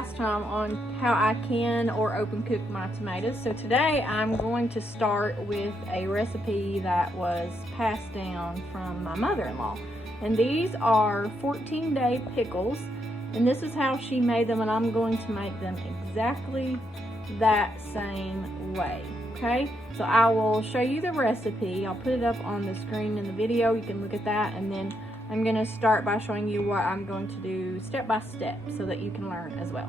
last time on how I can or open cook my tomatoes. So today I'm going to start with a recipe that was passed down from my mother-in-law. And these are 14-day pickles. And this is how she made them, and I'm going to make them exactly that same way. Okay, so I will show you the recipe. I'll put it up on the screen in the video. You can look at that, and then I'm going to start by showing you what I'm going to do step by step so that you can learn as well.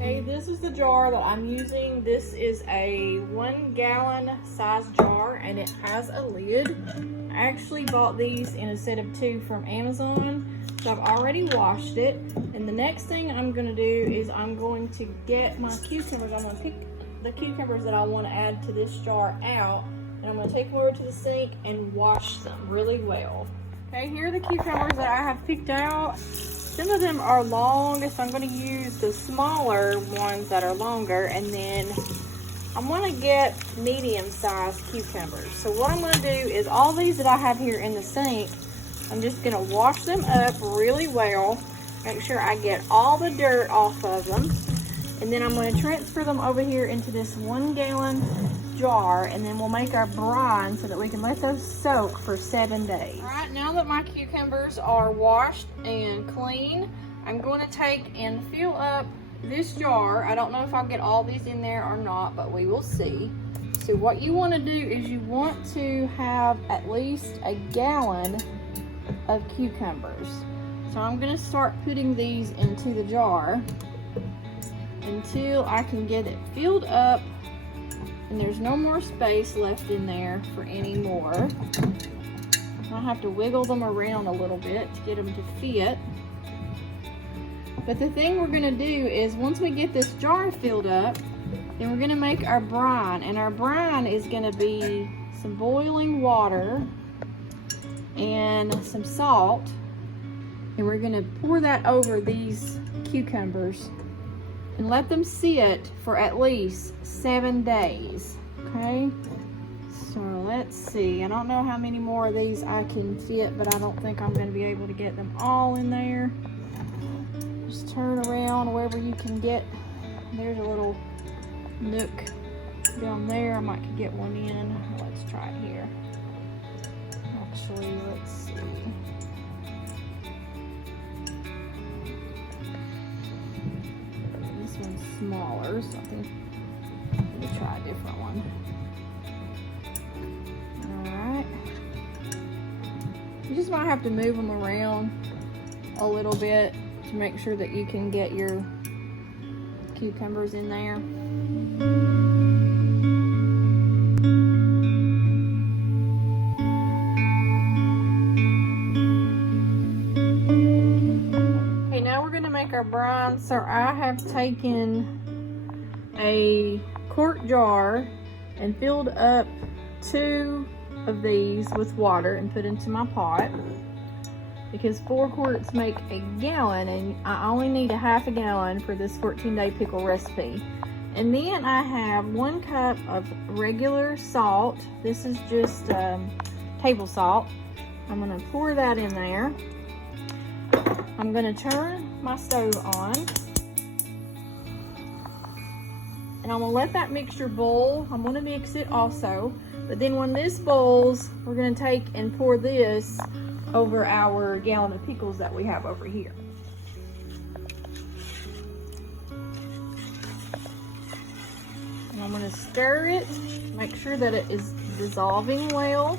Okay, this is the jar that I'm using. This is a 1 gallon size jar, and it has a lid. I actually bought these in a set of 2 from Amazon. So I've already washed it, and the next thing I'm going to do is I'm going to get my cucumbers. I'm going to pick the cucumbers that I want to add to this jar out, and I'm going to take them over to the sink and wash them really well. Okay, here are the cucumbers that I have picked out. Some of them are long, so I'm going to use the smaller ones that are longer, and then I'm going to get medium-sized cucumbers. So what I'm going to do is all these that I have here in the sink, I'm just going to wash them up really well, make sure I get all the dirt off of them, and then I'm going to transfer them over here into this 1 gallon jar, and then we'll make our brine so that we can let those soak for 7 days. All right, now that my cucumbers are washed and clean, I'm going to take and fill up this jar. I don't know if I'll get all these in there or not, but we will see. So what you want to do is you want to have at least a gallon of cucumbers. So I'm going to start putting these into the jar until I can get it filled up and there's no more space left in there for any more. I have to wiggle them around a little bit to get them to fit. But the thing we're going to do is once we get this jar filled up, then we're going to make our brine, and our brine is going to be some boiling water and some salt, and we're going to pour that over these cucumbers and let them sit for at least 7 days. Okay, so let's see, I don't know how many more of these I can fit, but I don't think I'm going to be able to get them all in there. Just turn around wherever you can get. There's a little nook down there. I might could get one in. Let's try it here. Actually, let's see. This one's smaller, so I think let me try a different one. Alright. You just might have to move them around a little bit to make sure that you can get your cucumbers in there. Our brine. So I have taken a quart jar and filled up 2 of these with water and put into my pot, because 4 quarts make a gallon and I only need a half a gallon for this 14-day pickle recipe. And then I have 1 cup of regular salt. This is just table salt. I'm going to pour that in there. I'm going to turn my stove on, and I'm going to let that mixture boil. I'm going to mix it also, but then when this boils, we're going to take and pour this over our gallon of pickles that we have over here. And I'm going to stir it, make sure that it is dissolving well.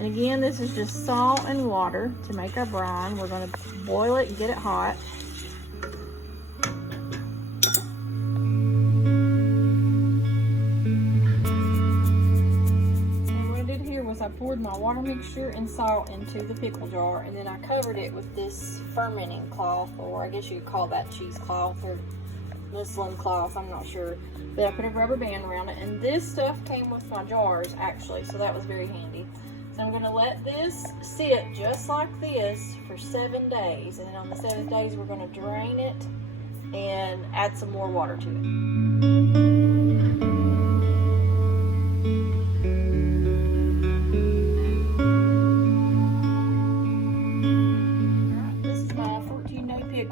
And again, this is just salt and water to make our brine. We're going to boil it and get it hot. And what I did here was I poured my water mixture and salt into the pickle jar, and then I covered it with this fermenting cloth, or I guess you could call that cheesecloth or muslin cloth, I'm not sure. But I put a rubber band around it, and this stuff came with my jars actually, so that was very handy. So I'm going to let this sit just like this for 7 days, and then on the 7th days we're going to drain it and add some more water to it.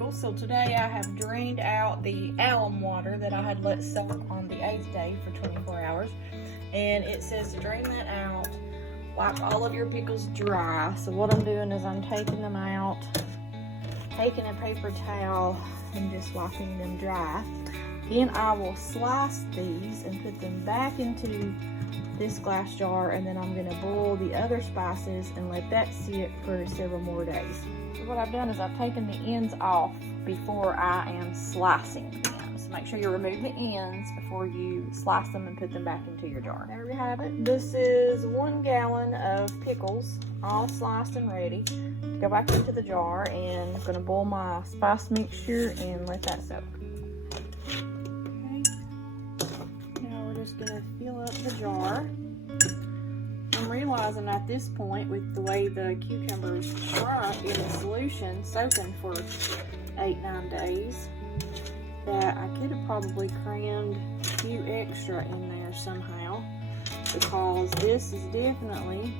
pickles. So today I have drained out the alum water that I had let soak on the 8th day for 24 hours. And it says to drain that out, wipe all of your pickles dry. So what I'm doing is I'm taking them out, taking a paper towel and just wiping them dry. Then I will slice these and put them back into this glass jar, and then I'm going to boil the other spices and let that sit for several more days. So what I've done is I've taken the ends off before I am slicing them. So make sure you remove the ends before you slice them and put them back into your jar. There we have it. This is 1 gallon of pickles, all sliced and ready. Go back into the jar, and I'm going to boil my spice mixture and let that soak. Just gonna fill up the jar. I'm realizing at this point, with the way the cucumbers shrunk in the solution, soaking for 8-9 days, that I could have probably crammed a few extra in there somehow, because this is definitely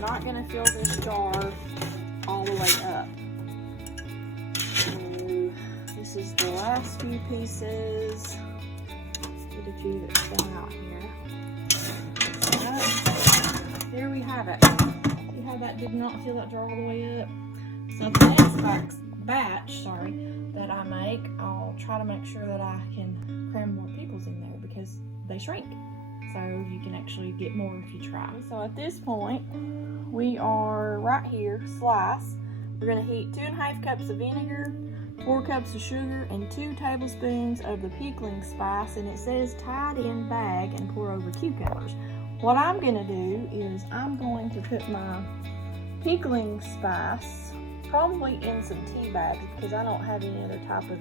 not gonna fill this jar all the way up. So this is the last few pieces. A few that fell out here. But there we have it. See how that did not fill that jar all the way up? So the next batch that I make, I'll try to make sure that I can cram more pickles in there because they shrink. So you can actually get more if you try. So at this point, we are right here, slice. We're gonna heat 2.5 cups of vinegar, 4 cups of sugar, and 2 tablespoons of the pickling spice, and it says tied in bag and pour over cucumbers. What I'm going to do is I'm going to put my pickling spice probably in some tea bags because I don't have any other type of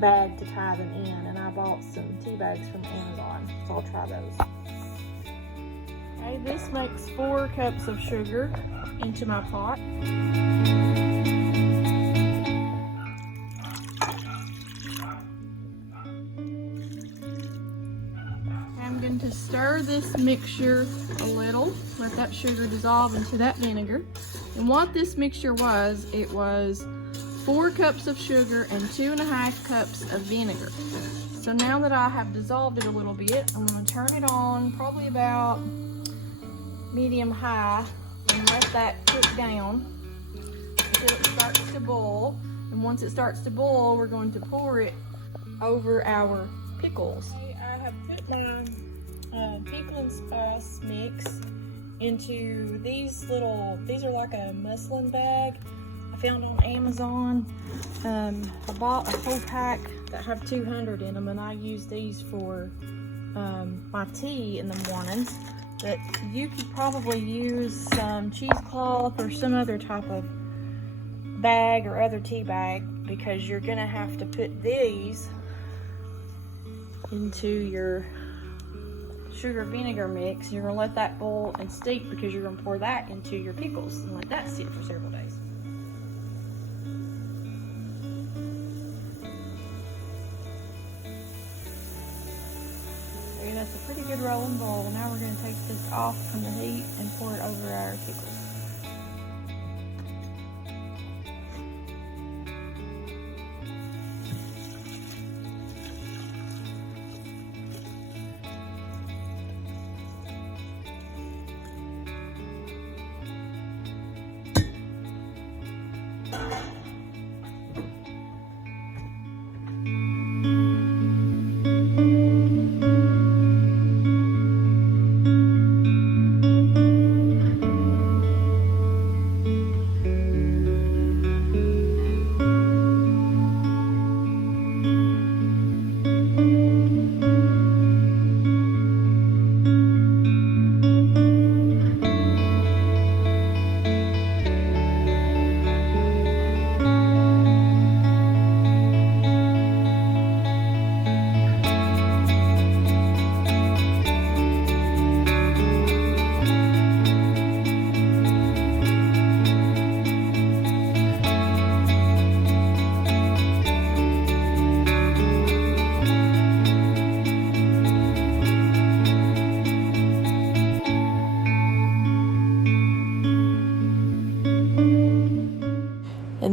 bag to tie them in, and I bought some tea bags from Amazon, so I'll try those. Okay, this makes 4 cups of sugar into my pot. To stir this mixture a little, let that sugar dissolve into that vinegar. And what this mixture was, it was 4 cups of sugar and 2.5 cups of vinegar. So now that I have dissolved it a little bit, I'm going to turn it on probably about medium high and let that cook down until it starts to boil. And once it starts to boil, we're going to pour it over our pickles. I have put my pickling spice mix into these are like a muslin bag I found on Amazon. I bought a whole pack that have 200 in them, and I use these for my tea in the mornings. But you could probably use some cheesecloth or some other type of bag or other tea bag, because you're gonna have to put these into your sugar vinegar mix. You're gonna let that boil and steep because you're gonna pour that into your pickles and let that sit for several days. Okay, that's a pretty good rolling boil. Now we're gonna take this off from the heat and pour it over our pickles.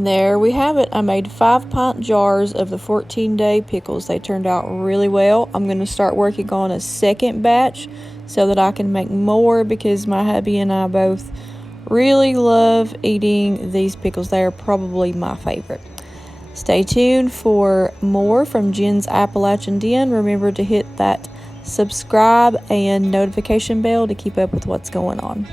And there we have it. I made 5-pint jars of the 14-day pickles. They turned out really well. I'm going to start working on a second batch so that I can make more, because my hubby and I both really love eating these pickles. They are probably my favorite. Stay tuned for more from Jen's Appalachian Den. Remember to hit that subscribe and notification bell to keep up with what's going on.